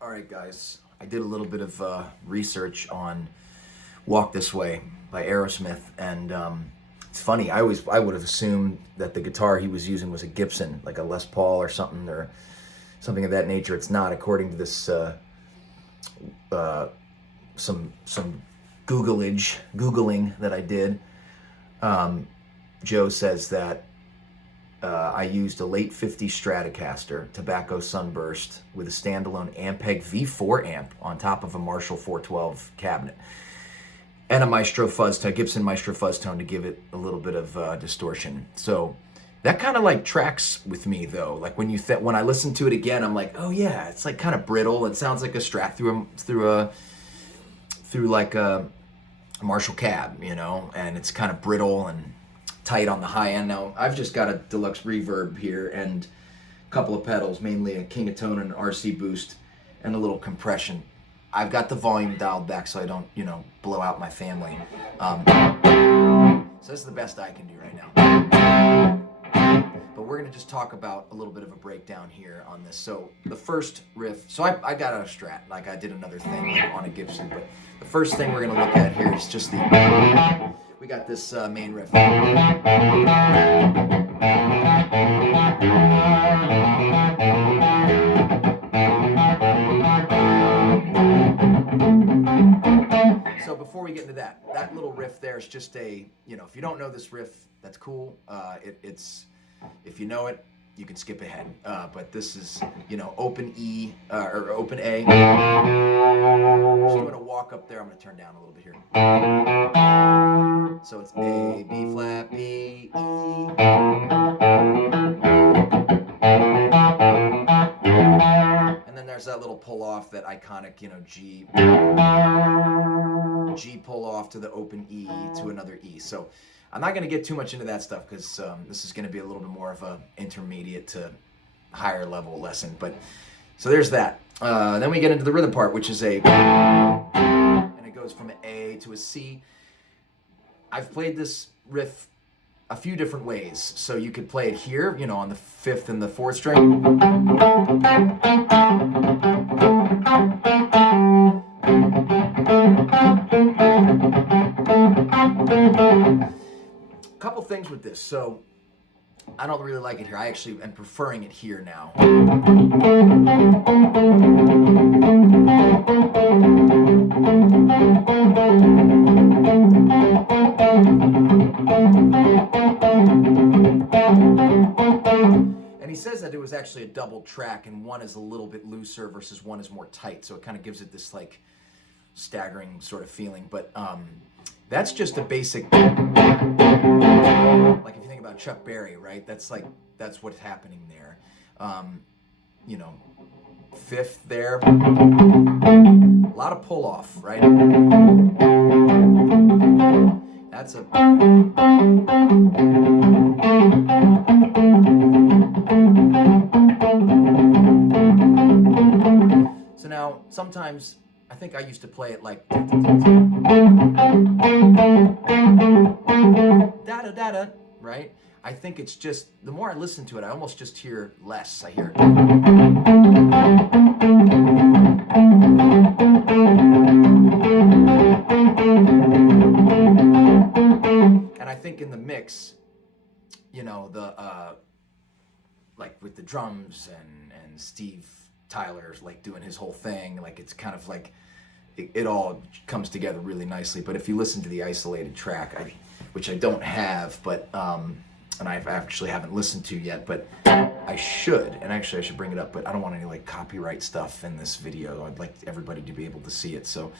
All right, guys. I did a little bit of research on "Walk This Way" by Aerosmith, and it's funny. I would have assumed that the guitar he was using was a Gibson, like a Les Paul or something of that nature. It's not, according to this some googling that I did. Joe says that I used a late '50s Stratocaster Tobacco Sunburst with a standalone Ampeg V4 amp on top of a Marshall 412 cabinet and a Gibson Maestro fuzz tone to give it a little bit of distortion. So that kind of like tracks with me though. Like when I listen to it again, I'm like, oh yeah, it's like kind of brittle. It sounds like a Strat through like a Marshall cab, and it's kind of brittle and tight on the high end. Now I've just got a deluxe reverb here and a couple of pedals, mainly a King of Tone and an RC boost and a little compression. I've got the volume dialed back so I don't, blow out my family. So this is the best I can do right now. But we're gonna just talk about a little bit of a breakdown here on this. So the first riff, so I got a Strat, like I did another thing like on a Gibson, but the first thing we're gonna look at here is just we got this main riff. So before we get into that little riff there is just if you don't know this riff, that's cool. It's if you know it, you can skip ahead. But this is, open E or open A. So I'm gonna walk up there. I'm gonna turn down a little bit here. So it's A, B flat, B, E. And then there's that little pull off, that iconic, G pull off to the open E to another E. So I'm not going to get too much into that stuff because this is going to be a little bit more of a intermediate to higher level lesson. But so there's that. Then we get into the rhythm part, which is A, and it goes from an A to a C. I've played this riff a few different ways. So you could play it here, on the 5th and the 4th string. Couple things with this. So I don't really like it here. I actually am preferring it here now. And he says that it was actually a double track, and one is a little bit looser versus one is more tight. So it kind of gives it this like staggering sort of feeling. But that's just a basic, like if you think about Chuck Berry, right? That's what's happening there. 5th there, a lot of pull off, right? That's a, so now sometimes I think I used to play it like da da da da, right? I think it's just, the more I listen to it, I almost just hear less. I hear, and I think in the mix, like with the drums and Steve Tyler's like doing his whole thing, like it's kind of like it all comes together really nicely. But if you listen to the isolated track, which I don't have, but and I actually haven't listened to yet, but I should, and actually I should bring it up, but I don't want any like copyright stuff in this video. I'd like everybody to be able to see it, so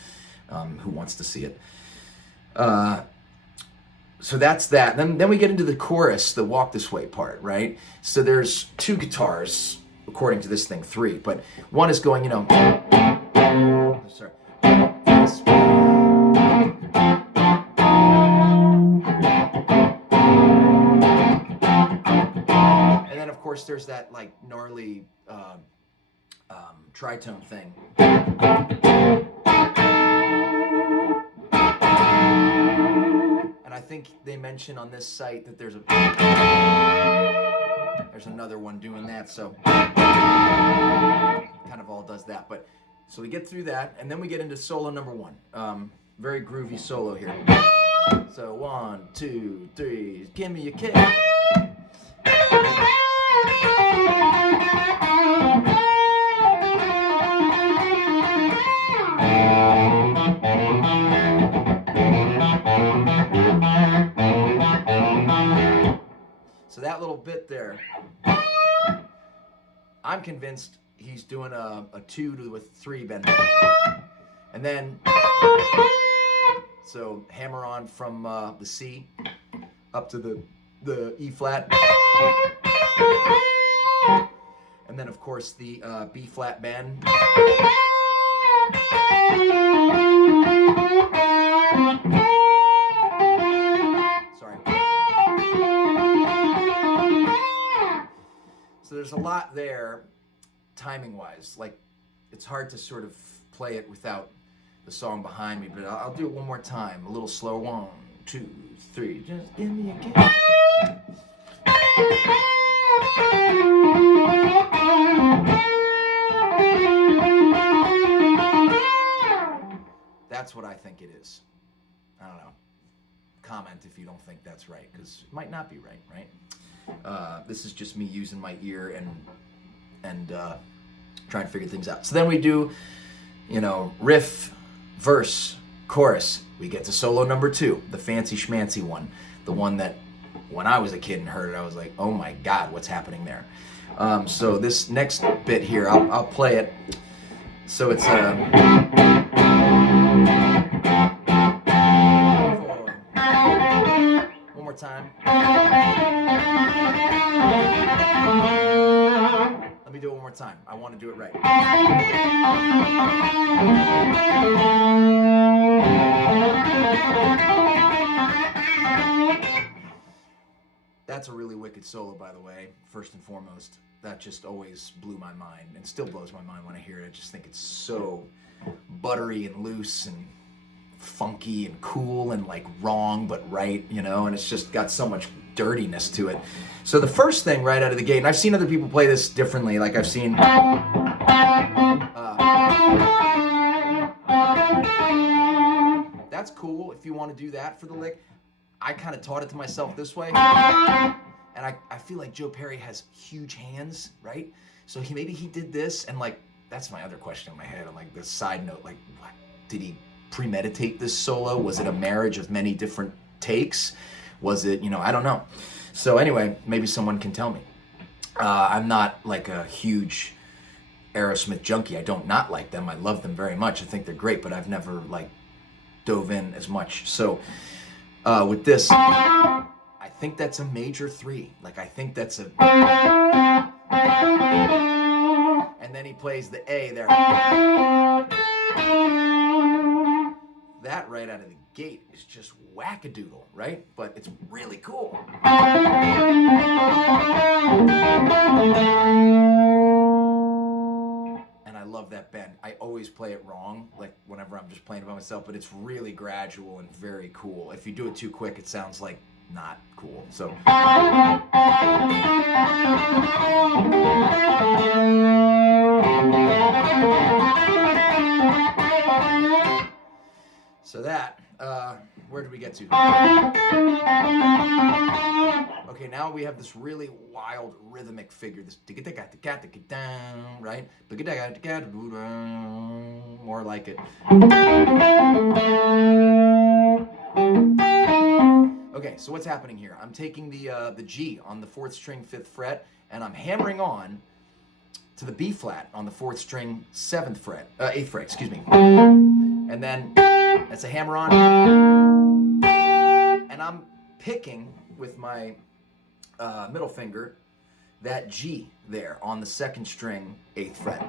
who wants to see it? So that's that. Then we get into the chorus, the Walk This Way part, right? So there's 2 guitars, according to this thing, 3, but one is going, sorry. And then of course there's that like gnarly tritone thing. And I think they mention on this site that there's another one doing that, so kind of all does that. But So we get through that, and then we get into solo number 1. Very groovy solo here. So 1, 2, 3, give me a kick. So that little bit there, I'm convinced he's doing a 2 to a 3 bend. And then, so hammer on from the C up to the E flat. And then of course the B flat bend. Sorry. So there's a lot there, timing wise. Like, it's hard to sort of play it without the song behind me, but I'll do it one more time, a little slow. 1, 2, 3, just give me a kick. That's what I think it is. I don't know. Comment if you don't think that's right, because it might not be right, right? This is just me using my ear and trying to figure things out. So then we do, riff, verse, chorus. We get to solo number 2, the fancy schmancy one, the one that when I was a kid and heard it, I was like, oh my God, what's happening there? So this next bit here, I'll play it. So it's one more time. Let me do it one more time. I want to do it right. That's a really wicked solo, by the way, first and foremost. That just always blew my mind, and still blows my mind when I hear it. I just think it's so buttery and loose and funky and cool and like wrong but right, and it's just got so much dirtiness to it. So the first thing right out of the gate, and I've seen other people play this differently, like I've seen that's cool if you want to do that for the lick. I kind of taught it to myself this way, and I feel like Joe Perry has huge hands, right? So maybe he did this, and like that's my other question in my head. I'm like, this side note, like, what did he premeditate this solo? Was it a marriage of many different takes? Was it, I don't know. So anyway, maybe someone can tell me. I'm not like a huge Aerosmith junkie. I don't not like them. I love them very much. I think they're great, but I've never like dove in as much. So with this, I think that's a major 3. Like, I think that's a, and then he plays the A there. That right out of the gate is just wackadoodle, right? But it's really cool. And I love that bend. I always play it wrong, like whenever I'm just playing it by myself, but it's really gradual and very cool. If you do it too quick, it sounds like not cool. So that, where did we get to? Okay, now we have this really wild rhythmic figure, this right? More like it. Okay, so what's happening here? I'm taking the G on the 4th string 5th fret, and I'm hammering on to the B flat on the 4th string 8th fret, excuse me. And then that's a hammer on, and I'm picking with my middle finger that G there on the 2nd string 8th fret.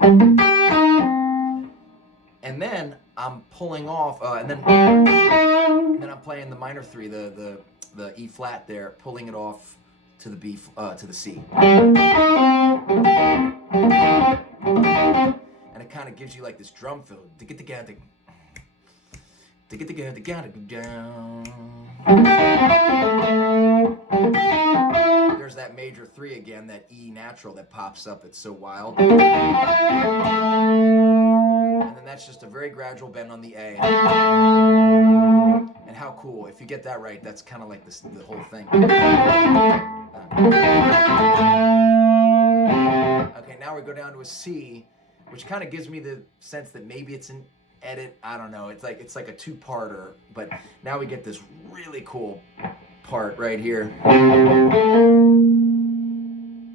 And then I'm pulling off, and then I'm playing the minor 3, the E flat there, pulling it off to the B, to the C. And it kind of gives you like this drum fill. There's that major 3 again, that E natural that pops up. It's so wild. And gradual bend on the A. And how cool. If you get that right, that's kind of like the whole thing. Okay, now we go down to a C, which kind of gives me the sense that maybe it's an edit. I don't know. It's like a two-parter, but now we get this really cool part right here.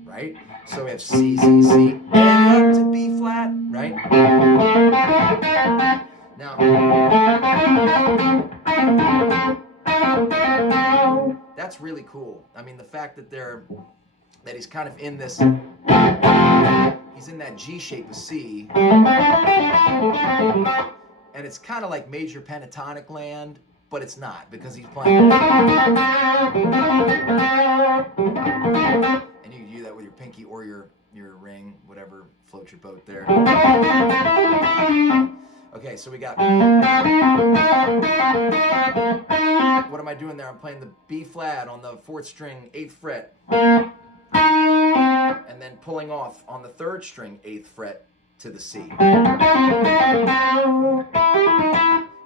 Right? So we have C, C, C, A up to B flat, right? Now, that's really cool. I mean, the fact that he's kind of in this, he's in that G shape of C, and it's kind of like major pentatonic land, but it's not, because he's playing. And you can do that with your pinky or your ring, whatever floats your boat there. Okay, so we got, what am I doing there? I'm playing the B flat on the 4th string, 8th fret, and then pulling off on the 3rd string, 8th fret to the C.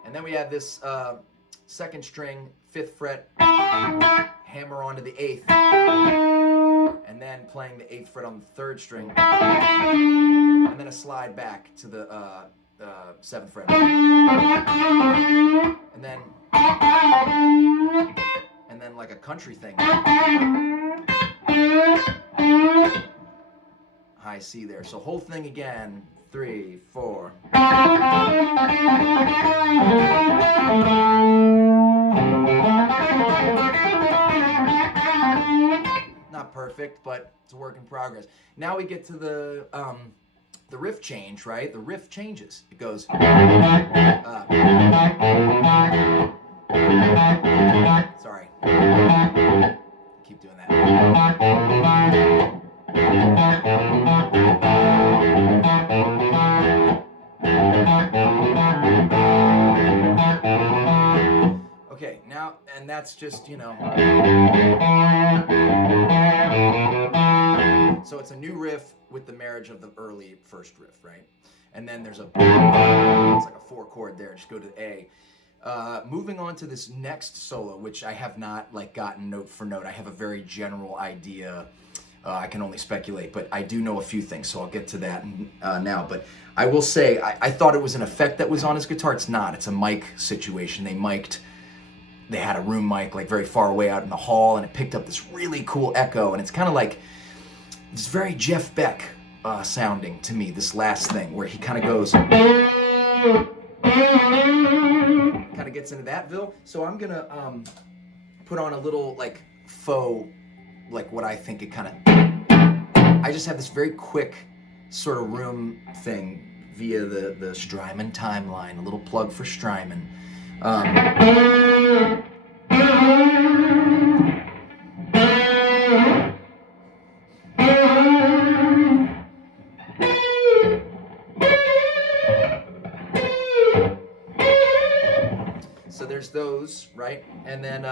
And then we have this 2nd string, 5th fret, hammer onto the 8th, and then playing the 8th fret on the 3rd string, and then a slide back to the 7th fret, and then like a country thing, high C there. So whole thing again, 3, 4. Not perfect, but it's a work in progress. Now we get to the riff change, right? The riff changes. It goes. Sorry. Keep doing that. Okay, now, and that's just, you know. So it's a new riff with the marriage of the early first riff, right? And then there's it's like a 4 chord there. Just go to the A. Moving on to this next solo, which I have not like gotten note for note. I have a very general idea. I can only speculate, but I do know a few things, so I'll get to that now. But I will say, I thought it was an effect that was on his guitar. It's not. It's a mic situation. They had a room mic like very far away out in the hall, and it picked up this really cool echo, and it's kind of like, it's very Jeff Beck sounding to me, this last thing, where he kind of goes, kind of gets into that Ville. So I'm gonna put on a little like faux, like what I think it kind of, I just have this very quick sort of room thing via the Strymon timeline, a little plug for Strymon. So there's those, right? And then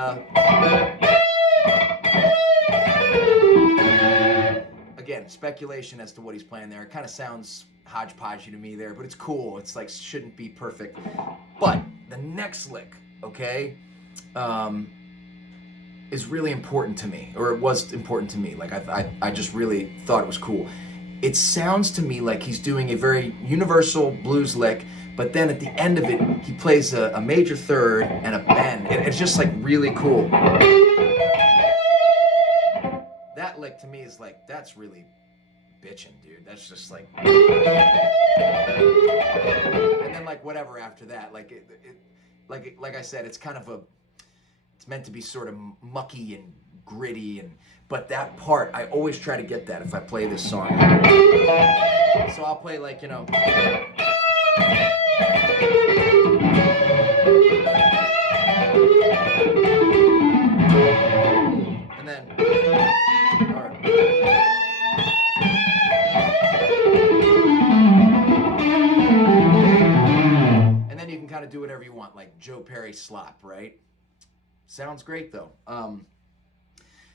again, speculation as to what he's playing there. It kind of sounds hodgepodgey to me there, but it's cool. It's like, shouldn't be perfect. But the next lick, okay, is really important to me, or it was important to me. Like I just really thought it was cool. It sounds to me like he's doing a very universal blues lick, but then at the end of it, he plays a major third and a bend. It's just like really cool. That lick to me is like, that's really bitchin', dude. That's just like, and then like whatever after that, like like I said, it's kind of it's meant to be sort of mucky and gritty, but that part, I always try to get that if I play this song. So I'll play like, you know, and then, all right. And then you can kind of do whatever you want, like Joe Perry slop, right? Sounds great though.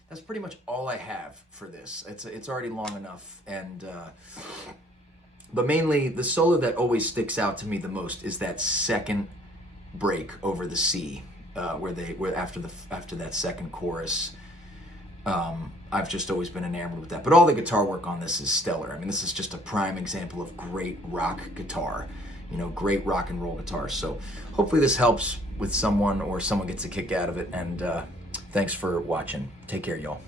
That's pretty much all I have for this. It's already long enough, and But mainly, the solo that always sticks out to me the most is that second break over the C, where after that second chorus. I've just always been enamored with that. But all the guitar work on this is stellar. I mean, this is just a prime example of great rock guitar, great rock and roll guitar. So hopefully this helps with someone, or someone gets a kick out of it. And thanks for watching. Take care, y'all.